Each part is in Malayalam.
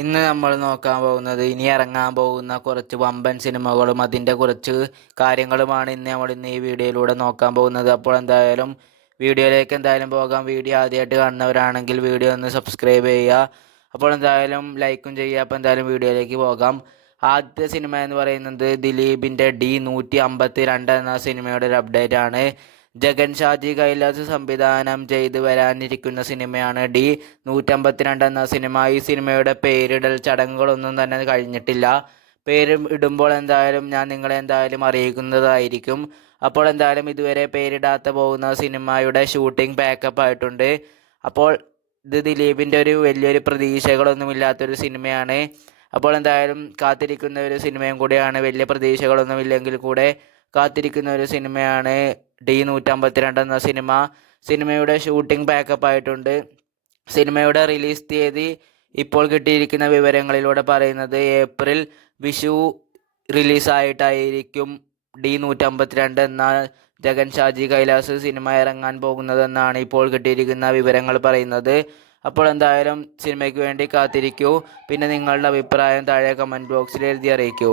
ഇന്ന് നമ്മൾ നോക്കാൻ പോകുന്നത് ഇനി ഇറങ്ങാൻ പോകുന്ന കുറച്ച് വമ്പൻ സിനിമകളും അതിന്റെ കുറച്ച് കാര്യങ്ങളുമാണ് ഇന്ന് നമ്മൾ ഇന്ന് ഈ വീഡിയോയിലൂടെ നോക്കാൻ പോകുന്നത്. അപ്പോൾ എന്തായാലും വീഡിയോയിലേക്ക് എന്തായാലും പോകാം. വീഡിയോ ആദ്യമായിട്ട് കാണുന്നവരാണെങ്കിൽ വീഡിയോ ഒന്ന് സബ്സ്ക്രൈബ് ചെയ്യുക. അപ്പോൾ എന്തായാലും ലൈക്കും ചെയ്യുക. അപ്പോൾ എന്തായാലും വീഡിയോയിലേക്ക് പോകാം. ആദ്യത്തെ സിനിമ എന്ന് പറയുന്നത് ദിലീപിന്റെ ഡി നൂറ്റി അമ്പത്തി രണ്ട് എന്ന സിനിമയുടെ ഒരു അപ്ഡേറ്റ് ആണ്. ജഗൻ ഷാജി കൈലാസ് സംവിധാനം ചെയ്ത് വരാനിരിക്കുന്ന സിനിമയാണ് ഡി നൂറ്റമ്പത്തിരണ്ട് എന്ന സിനിമ. ഈ സിനിമയുടെ പേരിടൽ ചടങ്ങുകളൊന്നും തന്നെ കഴിഞ്ഞിട്ടില്ല. പേര് ഇടുമ്പോൾ എന്തായാലും ഞാൻ നിങ്ങളെ എന്തായാലും അറിയിക്കുന്നതായിരിക്കും. അപ്പോൾ എന്തായാലും ഇതുവരെ പേരിടാത്ത പോകുന്ന സിനിമയുടെ ഷൂട്ടിംഗ് പാക്കപ്പ് ആയിട്ടുണ്ട്. അപ്പോൾ ഇത് ദിലീപിന്റെ ഒരു വലിയൊരു പ്രതീക്ഷകളൊന്നുമില്ലാത്തൊരു സിനിമയാണ്. അപ്പോൾ എന്തായാലും കാത്തിരിക്കുന്ന ഒരു സിനിമയും കൂടിയാണ്. വലിയ പ്രതീക്ഷകളൊന്നുമില്ലെങ്കിൽ കൂടെ കാത്തിരിക്കുന്ന ഒരു സിനിമയാണ് ഡി നൂറ്റമ്പത്തിരണ്ട് എന്ന സിനിമ. സിനിമയുടെ ഷൂട്ടിംഗ് ബാക്കപ്പ് ആയിട്ടുണ്ട്. സിനിമയുടെ റിലീസ് തീയതി ഇപ്പോൾ കിട്ടിയിരിക്കുന്ന വിവരങ്ങളിലൂടെ പറയുന്നത് ഏപ്രിൽ വിഷു റിലീസായിട്ടായിരിക്കും ഡി നൂറ്റമ്പത്തിരണ്ട് എന്ന ജഗൻ ഷാജി കൈലാസ് സിനിമ ഇറങ്ങാൻ പോകുന്നതെന്നാണ് ഇപ്പോൾ കിട്ടിയിരിക്കുന്ന വിവരങ്ങൾ പറയുന്നത്. അപ്പോൾ എന്തായാലും സിനിമയ്ക്ക് വേണ്ടി കാത്തിരിക്കൂ. പിന്നെ നിങ്ങളുടെ അഭിപ്രായം താഴെ കമന്റ് ബോക്സിൽ എഴുതി അറിയിക്കൂ.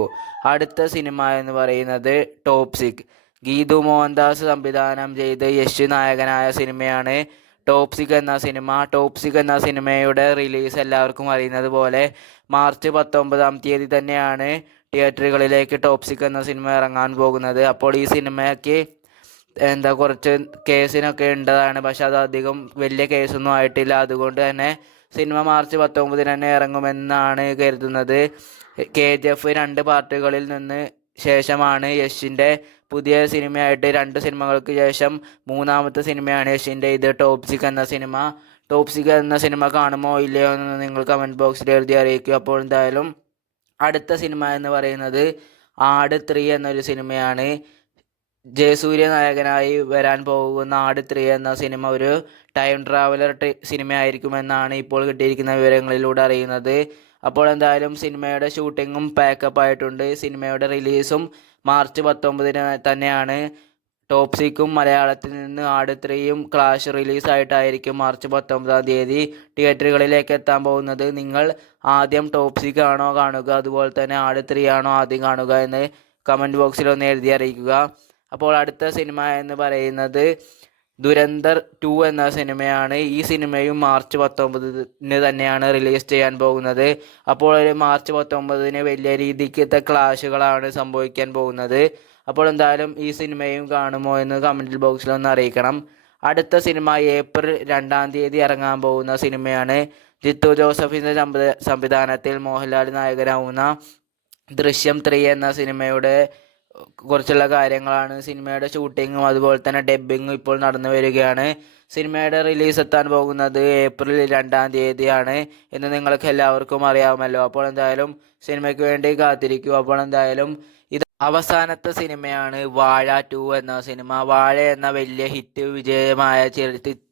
അടുത്ത സിനിമ എന്ന് പറയുന്നത് ടോപ്സിക്. ഗീതു മോഹൻദാസ് സംവിധാനം ചെയ്ത് യശ് നായകനായ സിനിമയാണ് ടോപ്സിക് എന്ന സിനിമ. ടോപ്സിക് എന്ന സിനിമയുടെ റിലീസ് എല്ലാവർക്കും അറിയുന്നത് പോലെ മാർച്ച് പത്തൊമ്പതാം തീയതി തന്നെയാണ് തിയേറ്ററുകളിലേക്ക് ടോപ്സിക് എന്ന സിനിമ ഇറങ്ങാൻ പോകുന്നത്. അപ്പോൾ ഈ സിനിമയ്ക്ക് എന്താ കുറച്ച് കേസിനൊക്കെ ഉണ്ടതാണ്. പക്ഷെ അത് അധികം വലിയ കേസൊന്നും ആയിട്ടില്ല. അതുകൊണ്ട് തന്നെ സിനിമ മാർച്ച് പത്തൊമ്പതിന് തന്നെ ഇറങ്ങുമെന്നാണ് കരുതുന്നത്. കെ ജി എഫ് രണ്ട് പാർട്ടുകളിൽ നിന്ന് ശേഷമാണ് യശിന്റെ പുതിയ സിനിമയായിട്ട് രണ്ട് സിനിമകൾക്ക് ശേഷം മൂന്നാമത്തെ സിനിമയാണ് യശിന്റെ ഇത് ടോപ്സിക് എന്ന സിനിമ. ടോപ്സിക് എന്ന സിനിമ കാണുമോ ഇല്ലയോ എന്ന് നിങ്ങൾ കമന്റ് ബോക്സിൽ എഴുതി അറിയിക്കും. അപ്പോൾ എന്തായാലും അടുത്ത സിനിമ എന്ന് പറയുന്നത് ആട് ത്രീ എന്നൊരു സിനിമയാണ്. ജയസൂര്യ നായകനായി വരാൻ പോകുന്ന ആട് ത്രീ എന്ന സിനിമ ഒരു ടൈം ട്രാവലർ സിനിമയായിരിക്കുമെന്നാണ് ഇപ്പോൾ കിട്ടിയിരിക്കുന്ന വിവരങ്ങളിലൂടെ അറിയുന്നത്. അപ്പോൾ എന്തായാലും സിനിമയുടെ ഷൂട്ടിങ്ങും പാക്കപ്പ് ആയിട്ടുണ്ട്. സിനിമയുടെ റിലീസും മാർച്ച് പത്തൊമ്പതിന് തന്നെയാണ്. ടോപ്സിക്കും മലയാളത്തിൽ നിന്ന് ആട് ത്രീയും ക്ലാഷ് റിലീസായിട്ടായിരിക്കും മാർച്ച് പത്തൊമ്പതാം തീയതി തിയേറ്ററുകളിലേക്ക് എത്താൻ പോകുന്നത്. നിങ്ങൾ ആദ്യം ടോപ്സിക് ആണോ കാണുക? അതുപോലെ തന്നെ ആട് ത്രീ ആണോ ആദ്യം കാണുക എന്ന് കമന്റ് ബോക്സിൽ ഒന്ന് എഴുതി അറിയിക്കുക. അപ്പോൾ അടുത്ത സിനിമ എന്ന് പറയുന്നത് ദുരന്തർ ടു എന്ന സിനിമയാണ്. ഈ സിനിമയും മാർച്ച് പത്തൊമ്പതിന് തന്നെയാണ് റിലീസ് ചെയ്യാൻ പോകുന്നത്. അപ്പോൾ ഒരു മാർച്ച് പത്തൊമ്പതിന് വലിയ രീതിക്കത്തെ ക്ലാഷുകളാണ് സംഭവിക്കാൻ പോകുന്നത്. അപ്പോൾ എന്തായാലും ഈ സിനിമയും കാണുമോ എന്ന് കമന്റ് ബോക്സിൽ ഒന്ന് അറിയിക്കണം. അടുത്ത സിനിമ ഏപ്രിൽ രണ്ടാം തീയതി ഇറങ്ങാൻ പോകുന്ന സിനിമയാണ്. ജിത്തു ജോസഫിന്റെ സംവിധാനത്തിൽ മോഹൻലാൽ നായകനാവുന്ന ദൃശ്യം ത്രീ എന്ന സിനിമയുടെ കുറിച്ചുള്ള കാര്യങ്ങളാണ്. സിനിമയുടെ ഷൂട്ടിങ്ങും അതുപോലെ തന്നെ ഡബ്ബിങ്ങും ഇപ്പോൾ നടന്നു വരികയാണ്. സിനിമയുടെ റിലീസ് എത്താൻ പോകുന്നത് ഏപ്രിൽ രണ്ടാം തീയതിയാണ് എന്ന് നിങ്ങൾക്ക് എല്ലാവർക്കും അറിയാമല്ലോ. അപ്പോൾ എന്തായാലും സിനിമയ്ക്ക് വേണ്ടി കാത്തിരിക്കൂ. അപ്പോൾ എന്തായാലും ഇത് അവസാനത്തെ സിനിമയാണ് വാഴ ടു എന്ന സിനിമ. വാഴ എന്ന വലിയ ഹിറ്റ് വിജയമായ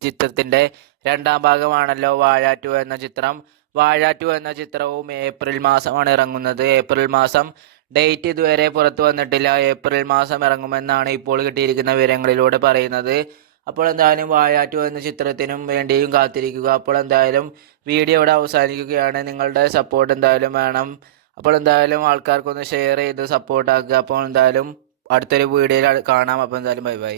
ചിത്രത്തിന്റെ രണ്ടാം ഭാഗമാണല്ലോ വാഴ ടു എന്ന ചിത്രം. വാഴ ടു എന്ന ചിത്രവും ഏപ്രിൽ മാസമാണ് ഇറങ്ങുന്നത്. ഏപ്രിൽ മാസം ഡേറ്റ് ഇതുവരെ പുറത്തു വന്നിട്ടില്ല. ഏപ്രിൽ മാസം ഇറങ്ങുമെന്നാണ് ഇപ്പോൾ കിട്ടിയിരിക്കുന്ന വിവരങ്ങളിലൂടെ പറയുന്നത്. അപ്പോൾ എന്തായാലും വാഴാറ്റു എന്ന ചിത്രത്തിനും വേണ്ടിയും കാത്തിരിക്കുക. അപ്പോൾ എന്തായാലും വീഡിയോ ഇവിടെ അവസാനിക്കുകയാണ്. നിങ്ങളുടെ സപ്പോർട്ട് എന്തായാലും വേണം. അപ്പോൾ എന്തായാലും ആൾക്കാർക്കൊന്ന് ഷെയർ ചെയ്ത് സപ്പോർട്ടാക്കുക അപ്പോൾ എന്തായാലും അടുത്തൊരു വീഡിയോയിൽ കാണാം. അപ്പോൾ എന്തായാലും ബൈ ബൈ